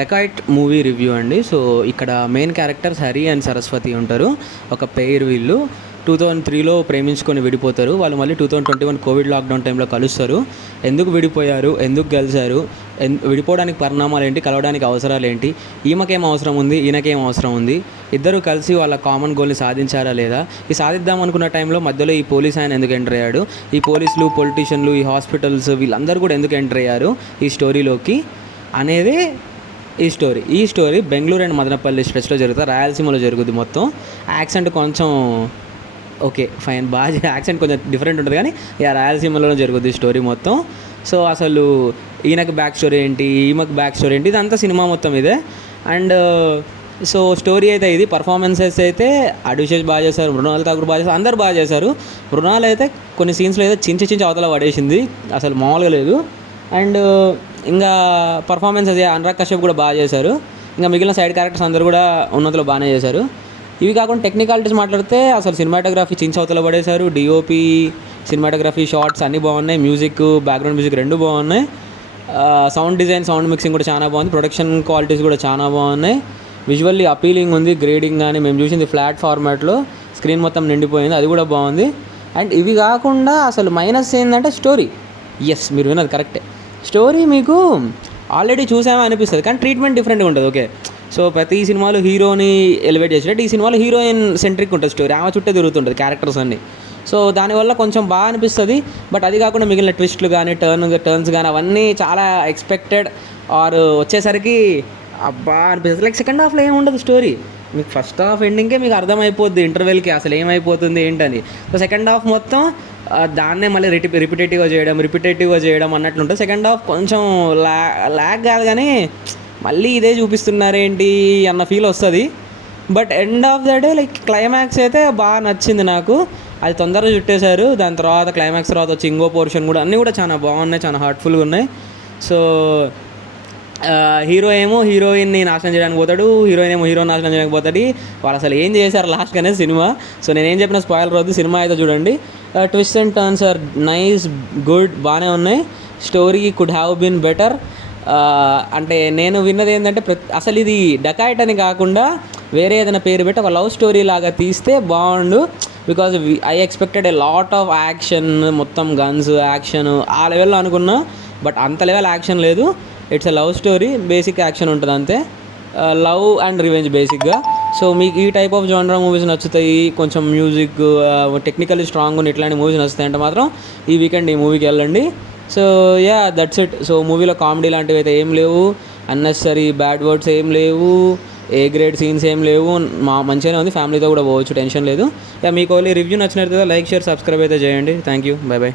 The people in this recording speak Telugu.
డెకాయిట్ మూవీ రివ్యూ అండి. సో ఇక్కడ main characters Hari and Saraswati ఉంటారు. ఒక పెయిర్ వీళ్ళు 2003లో ప్రేమించుకొని విడిపోతారు. వాళ్ళు మళ్ళీ 2021 కోవిడ్ లాక్డౌన్ టైంలో కలుస్తారు. ఎందుకు విడిపోయారు, ఎందుకు కలిశారు, విడిపోవడానికి పరిణామాలు ఏంటి, కలవడానికి అవసరాలు ఏంటి, ఈమెకేం అవసరం ఉంది, ఈయనకేం అవసరం ఉంది, ఇద్దరు కలిసి వాళ్ళ కామన్ గోల్ని సాధించారా లేదా, ఈ సాధిద్దాం అనుకున్న టైంలో మధ్యలో ఈ పోలీస్ ఆయన ఎందుకు ఎంటర్ అయ్యాడు, ఈ పోలీసులు, పొలిటీషియన్లు, ఈ హాస్పిటల్స్ వీళ్ళందరూ కూడా ఎందుకు ఎంటర్ అయ్యారు ఈ స్టోరీలోకి అనేది ఈ స్టోరీ బెంగళూరు అండ్ మదనపల్లి స్ట్రెచ్లో జరుగుతుంది. రాయలసీమలో జరుగుద్ది. మొత్తం యాక్సెంట్ కొంచెం ఓకే ఫైన్, బాగా యాక్సెంట్ కొంచెం డిఫరెంట్ ఉంటుంది కానీ రాయలసీమలో జరుగుద్ది స్టోరీ మొత్తం. సో అసలు ఈయనకి బ్యాక్ స్టోరీ ఏంటి, ఈమెకి బ్యాక్ స్టోరీ ఏంటి, ఇదంతా సినిమా మొత్తం ఇదే. అండ్ సో స్టోరీ అయితే ఇది. పర్ఫార్మెన్సెస్ అయితే అడిషేష్ బాగా చేశారు, మృణాల్ ఠాకూర్ బాగా చేశారు, అందరు బాగా చేశారు. మృణాల్ అయితే కొన్ని సీన్స్లో అయితే చించి అవతల పడేసింది, అసలు మామూలుగా లేదు. అండ్ ఇంకా పర్ఫార్మెన్స్ అది అనురాగ్ కశ్యప్ కూడా బాగా చేశారు. ఇంకా మిగిలిన సైడ్ క్యారెక్టర్స్ అందరూ కూడా ఉన్నతలో బాగానే చేశారు. ఇవి కాకుండా టెక్నికాలిటీస్ మాట్లాడితే అసలు సినిమాటోగ్రఫీ చించి అవతల పడేశారు. డిఓపి, సినిమాటోగ్రఫీ, షార్ట్స్ అన్నీ బాగున్నాయి. మ్యూజిక్, బ్యాక్గ్రౌండ్ మ్యూజిక్ రెండు బాగున్నాయి. సౌండ్ డిజైన్, సౌండ్ మిక్సింగ్ కూడా చాలా బాగుంది. ప్రొడక్షన్ క్వాలిటీస్ కూడా చాలా బాగున్నాయి. విజువల్లీ అపీలింగ్ ఉంది. గ్రేడింగ్ కానీ మేము చూసింది ఫ్లాట్ ఫార్మాట్లో, స్క్రీన్ మొత్తం నిండిపోయింది, అది కూడా బాగుంది. అండ్ ఇవి కాకుండా అసలు మైనస్ ఏంటంటే స్టోరీ. ఎస్, మీరు విన్నది కరెక్టే. స్టోరీ మీకు ఆల్రెడీ చూసామో అనిపిస్తుంది కానీ ట్రీట్మెంట్ డిఫరెంట్గా ఉంటుంది. ఓకే, సో ప్రతి సినిమాలో హీరోని ఎలివేట్ చేసినట్టు ఈ సినిమాలో హీరోయిన్ సెంట్రిక్ ఉంటుంది స్టోరీ. ఆమె చుట్టే తిరుగుతుంటుంది క్యారెక్టర్స్ అన్నీ. సో దానివల్ల కొంచెం బాగా అనిపిస్తుంది. బట్ అది కాకుండా మిగిలిన ట్విస్ట్లు కానీ టర్న్స్ కానీ అవన్నీ చాలా ఎక్స్పెక్టెడ్ ఆర్ వచ్చేసరికి అబ్బా అనిపిస్తుంది. లైక్ సెకండ్ హాఫ్లో ఏమి ఉండదు స్టోరీ. మీకు ఫస్ట్ హాఫ్ ఎండింగ్కే మీకు అర్థమైపోద్ది ఇంటర్వెల్కి అసలు ఏమైపోతుంది ఏంటని. సో సెకండ్ హాఫ్ మొత్తం దాన్నే మళ్ళీ రిపిటేటివ్గా చేయడం అన్నట్లు ఉంటుంది. సెకండ్ హాఫ్ కొంచెం ల్యాగ్ కాదు కానీ మళ్ళీ ఇదే చూపిస్తున్నారేంటి అన్న ఫీల్ వస్తుంది. But end of the day like climax అయితే బాగా నచ్చింది నాకు. అది తొందరగా చుట్టేశారు. దాని తర్వాత క్లైమాక్స్ తర్వాత వచ్చి ఇంకో పోర్షన్ కూడా అన్నీ కూడా చాలా బాగున్నాయి, చాలా హార్ట్ఫుల్గా ఉన్నాయి. సో హీరో ఏమో హీరోయిన్ని నాశనం చేయడానికి పోతాడు, హీరోయిన్ ఏమో హీరోని నాశనం చేయడానికి పోతాడు. వాళ్ళు అసలు ఏం చేశారు లాస్ట్ అనేది సినిమా. సో నేనేం చెప్పిన స్పాయిలర్ అవుతుంది, సినిమా అయితే చూడండి. Twist and turns are nice, good, బాగానే ఉన్నాయి. Story could have been better. అంటే నేను విన్నది ఏంటంటే అసలు ఇది డకాయిట్ అని కాకుండా వేరే ఏదైనా పేరు పెట్టి ఒక లవ్ స్టోరీ లాగా తీస్తే బాగుండు. Because I expected a lot of action, మొత్తం గన్స్ యాక్షన్ ఆ లెవెల్లో అనుకున్నా. బట్ అంత లెవెల్ యాక్షన్ లేదు. It's a love story, basic action ఉంటుంది అంతే. లవ్ అండ్ రివెంజ్ బేసిక్గా. సో మీకు ఈ టైప్ ఆఫ్ జానర్ మూవీస్ నచ్చుతాయి, కొంచెం మ్యూజిక్ టెక్నికల్లీ స్ట్రాంగ్ ఉన్న ఇట్లాంటి మూవీస్ నచ్చుతాయి అంటే మాత్రం ఈ వీకెండ్ ఈ మూవీకి వెళ్ళండి. So yeah, that's it. So మూవీలో కామెడీ లాంటివి అయితే ఏం లేవు, అన్నెసరీ బ్యాడ్ వర్డ్స్ ఏం లేవు, ఏ గ్రేడ్ సీన్స్ ఏం లేవు. మంచిగానే ఉంది, ఫ్యామిలీతో కూడా పోవచ్చు, టెన్షన్ లేదు. మీకు రివ్యూ నచ్చినట్టు లైక్, షేర్, సబ్స్క్రైబ్ అయితే చేయండి. Thank you, by by.